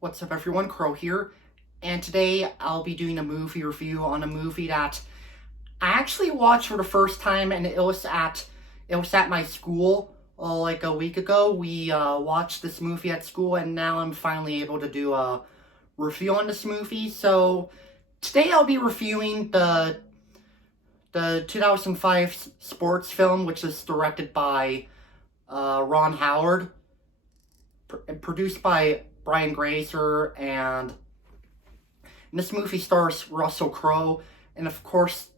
What's up everyone, Crow here, and today I'll be doing a movie review on a movie that I actually watched for the first time, and it was at my school like a week ago. We watched this movie at school, and now I'm finally able to do a review on this movie. So today I'll be reviewing the 2005 sports film, which is directed by Ron Howard, produced by Brian Grazer, and this movie stars Russell Crowe, and of course,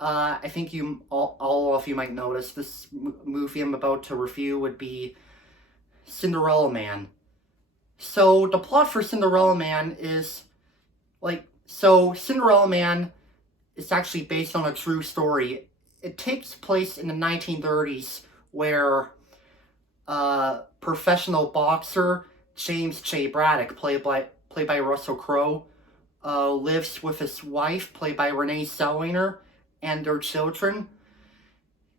I think all of you might notice this movie I'm about to review would be Cinderella Man. So the plot for Cinderella Man is Cinderella Man is actually based on a true story. It takes place in the 1930s, where professional boxer James J. Braddock, played by Russell Crowe, lives with his wife, played by Renee Zellweger, and their children.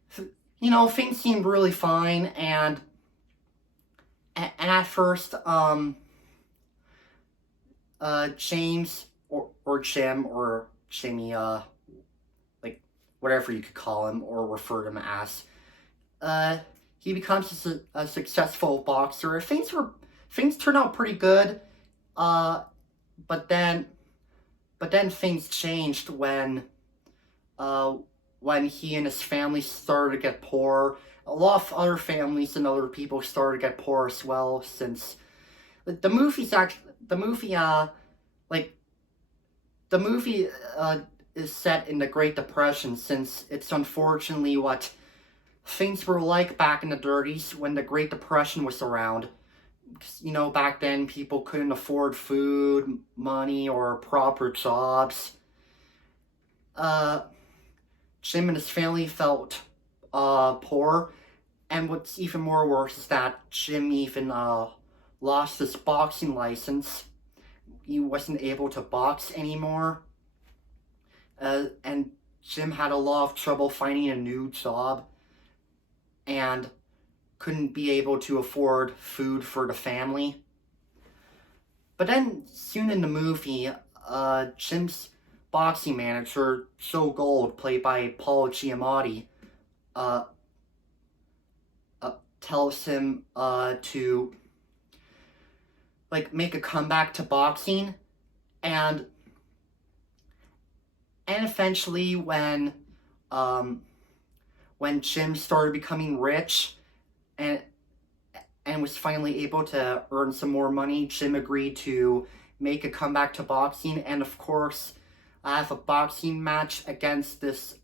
Things seemed really fine, and at first, James or Jim or Jimmy, like whatever you could call him or refer to him as, he becomes a successful boxer. Things turn out pretty good, but then things changed when he and his family started to get poor. A lot of other families and other people started to get poor as well, since the movie's actually the movie is set in the Great Depression, since it's unfortunately what things were like back in the 30s when the Great Depression was around. Back then people couldn't afford food, money, or proper jobs. Jim and his family felt poor, and what's even more worse is that Jim even lost his boxing license. He wasn't able to box anymore, and Jim had a lot of trouble finding a new job, and couldn't be able to afford food for the family. But then, soon in the movie, Jim's boxing manager, Joe Gold, played by Paul Giamatti, tells him to make a comeback to boxing, and eventually when Jim started becoming rich and was finally able to earn some more money, Jim agreed to make a comeback to boxing, and of course have a boxing match against this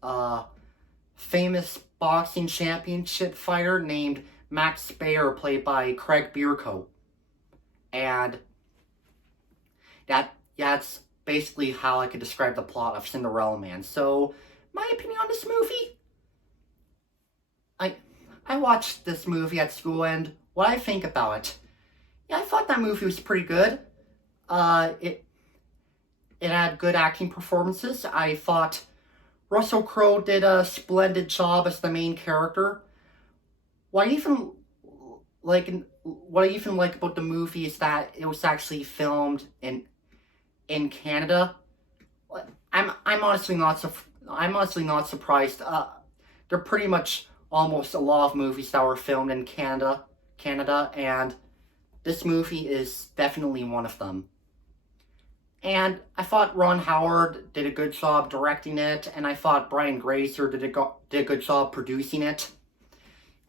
famous boxing championship fighter named Max Baer, played by Craig Bierko. And that's basically how I could describe the plot of Cinderella Man. So, my opinion on this movie? I watched this movie at school, and what I think about it, yeah, I thought that movie was pretty good. It had good acting performances. I thought Russell Crowe did a splendid job as the main character. What I even like about the movie is that it was actually filmed in Canada. I'm honestly not surprised. They're pretty much almost a lot of movies that were filmed in Canada, and this movie is definitely one of them. And I thought Ron Howard did a good job directing it, and I thought Brian Grazer did a good job producing it.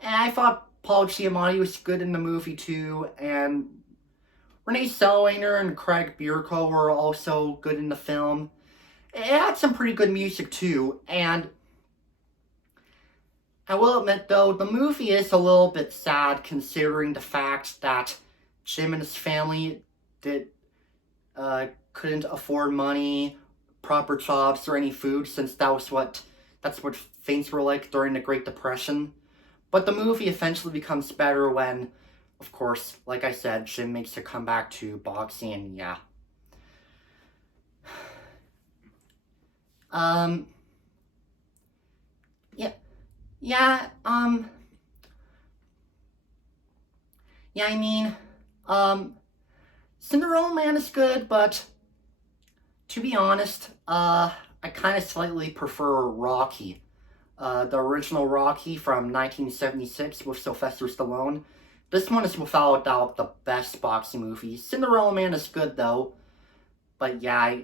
And I thought Paul Giamatti was good in the movie too, and Renee Zellweger and Craig Bierko were also good in the film. It had some pretty good music too, and I will admit though, the movie is a little bit sad considering the fact that Jim and his family couldn't afford money, proper jobs, or any food, since that's what things were like during the Great Depression. But the movie eventually becomes better when, of course, like I said, Jim makes a comeback to boxing, and yeah. Yeah, yeah, yeah, I mean, Cinderella Man is good, but to be honest, I kind of slightly prefer Rocky. The original Rocky from 1976 with Sylvester Stallone. This one is without a doubt the best boxing movie. Cinderella Man is good though, but yeah,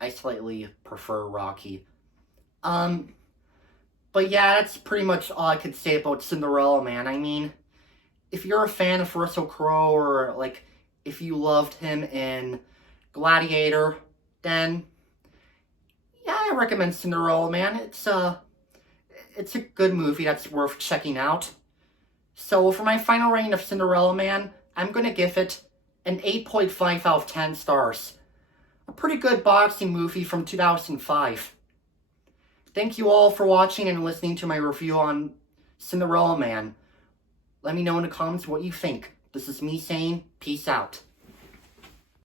I slightly prefer Rocky. But yeah, that's pretty much all I could say about Cinderella Man. I mean, if you're a fan of Russell Crowe, or like if you loved him in Gladiator, then yeah, I recommend Cinderella Man. It's a good movie that's worth checking out. So for my final rating of Cinderella Man, I'm gonna give it an 8.5 out of 10 stars. A pretty good boxing movie from 2005. Thank you all for watching and listening to my review on Cinderella Man. Let me know in the comments what you think. This is me saying peace out.